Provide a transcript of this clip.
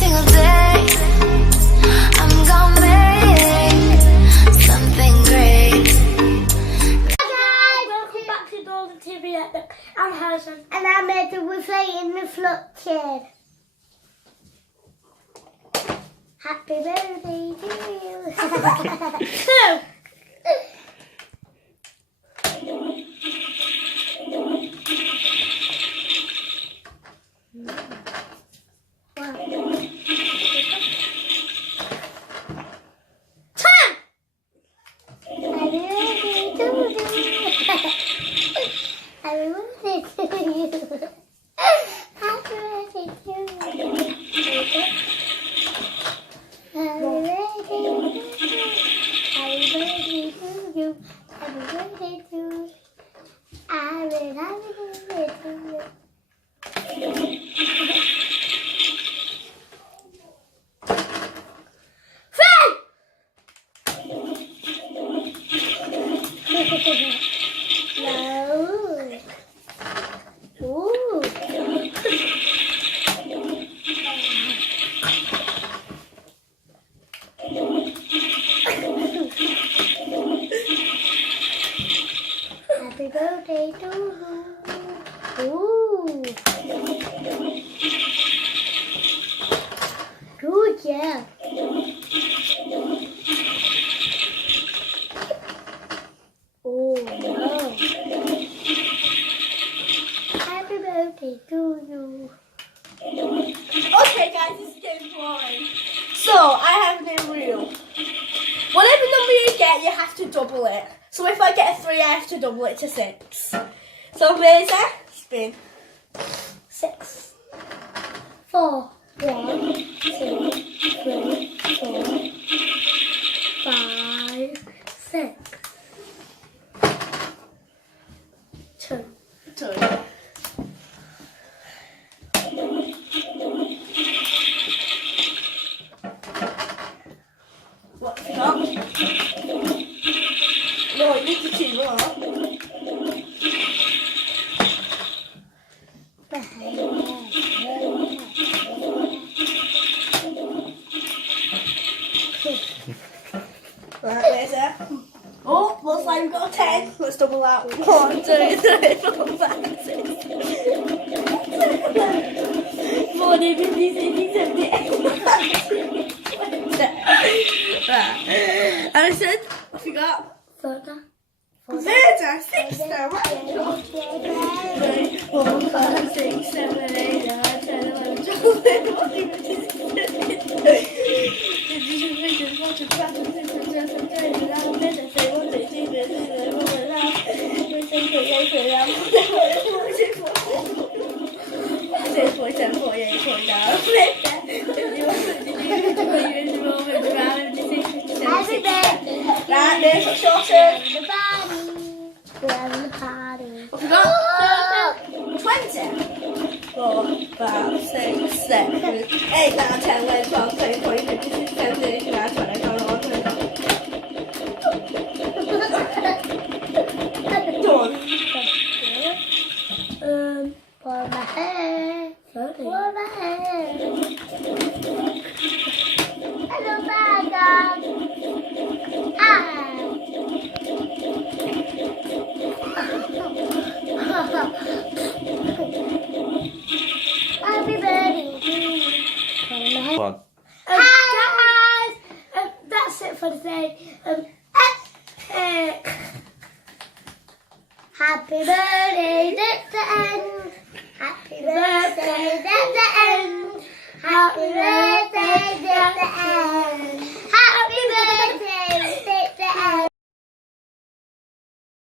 single day. I'm gonna make something great. Hi guys, welcome back to Golden TV Network. I'm Harrison. And I'm Ed, we're playing Reflection. Happy birthday to you. Happy birthday to you. Ooh. Good job. Oh no. Happy birthday to you. Okay guys, this is getting boring. So, I have a new rule. Whatever number you get, you have to double it. So if I get a 3, I have to double it to 6. So Mesa, spin. 6, 4, 1, 2, 3, 4, 5, 6, 2. 2. What have you got? No, you need to choose one. Right, there's it. Oh, looks like we've got a 10. Let's double that. 1, 2, 3, 4, 5, 6, 40, 50, 60, 70, 80, 20. Right. Alison, what have you got? Further. 6 now. 4, 5, 6, 7, 8, 9, 10, 11, 12, 13, 14, 15, 16, Happy birthday. Right, there's a short turn. The party. We're having a party. What have we got? 20. 4, 5, 6, 7, 8, 9, 10, 11, 12, 13, 14, 15, 16, 17, 18, 19, 20, 21, 22. Done. For my hair. For my hair. Hello, bye, dog. Happy birthday to you. Fun. Hi guys. That's it for today. Epic. Happy birthday, that's the end. Happy birthday, that's the end. Happy birthday.